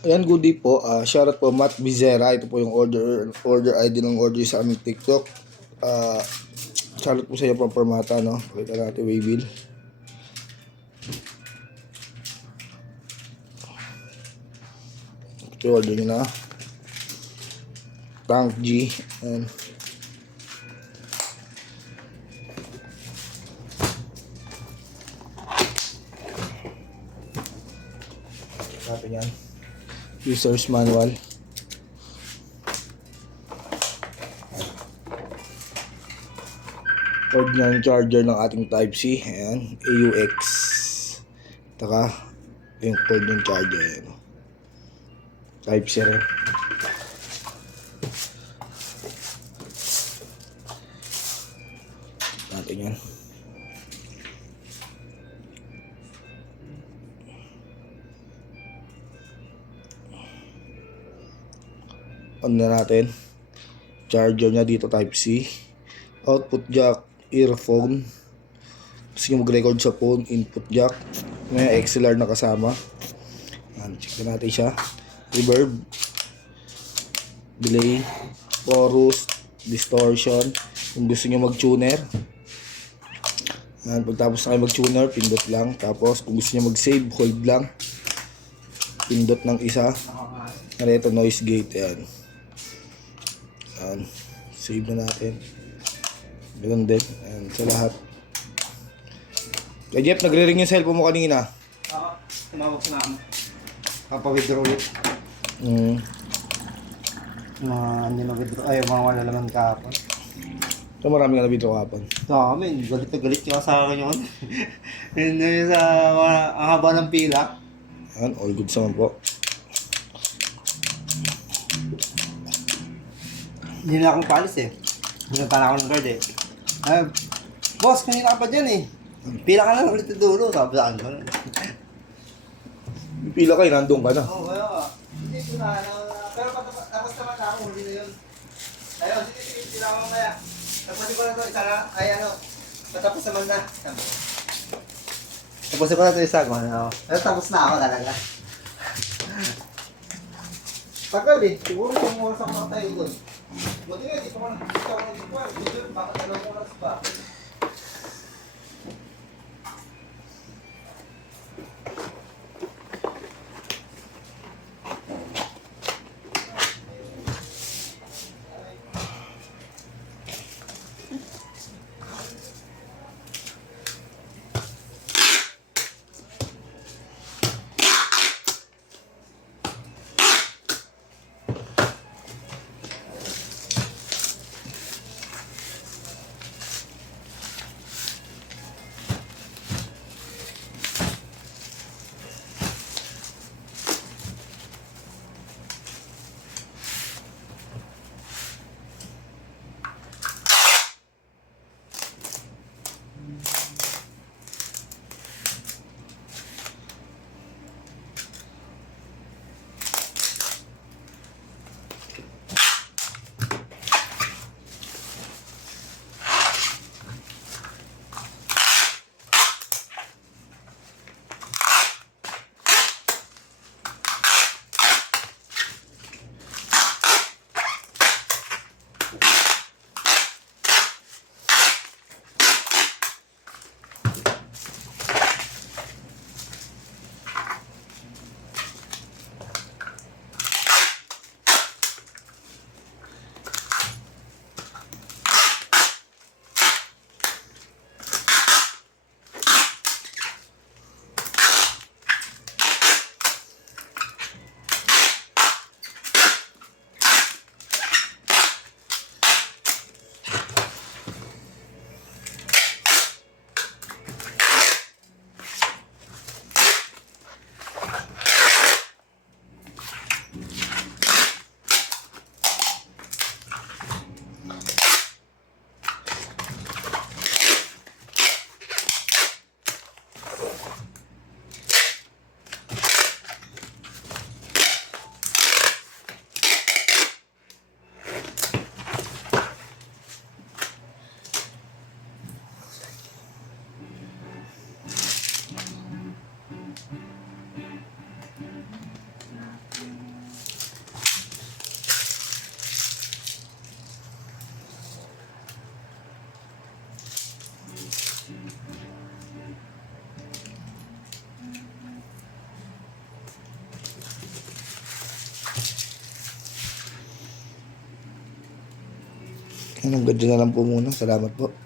Ayan, good day po. Shoutout po, Matt Bizera. Ito po yung order ID ng order sa aming TikTok. Shoutout po sa iyo, Proper Mata, no? Pakita natin, Waybill. Ito yung order nyo na. Tank G. Ayan. Natin yan. User's manual. Cord ng charger ng ating Type-C. Ayan. AUX. Taka yung cord ng charger. Ayan. Type-C rin. Natin yan. On na natin. Charger niya dito Type-C. Output jack, earphone. Gusto nyo mag-record sa phone, input jack. May XLR na kasama. Check na natin siya. Reverb, delay, chorus, distortion. Kung gusto nyo mag-tuner. Pagtapos na kayo mag-tuner, pindot lang. Tapos kung gusto nyo mag-save, hold lang. Pindot ng isa. Narito noise gate. Yan. Save na natin. Ganun din. Ayan, sa lahat. Kaya Jeff, nagre-ring yung cellphone mo kanina. Tumawag na ako. Kapag-withdraw ulit. Hindi na-withdraw. Ay, mga wala naman kahapon. So marami ka na-withdraw kapon. Dami. Galit na galit yung sa akin yun. Hindi sa ang haba ng pila. Ayan, all good naman po. Hindi na akong palis eh. Hinunta na ako ng guard eh. Ay, boss, kanina ka pa dyan eh. Pila ka na ulit sa dulo. Sabi sa akin. Pila kayo, nandun ka na. Oo, kaya ka. Hindi ko na. Pero tapos naman na ako, huli na yun. Ayun, sige, sila ako mamaya. Tapusin ko na ito, isa na. Ay ano, matapos naman na. Tapusin ko na ito isa. Pero tapos na ako talaga. Tagal eh. Siguro yung oras ako tayo doon. Buti nga, di pa ko nag-ipon. Baka 2 oras pa. Hanggang dyan na lang po muna. Salamat po.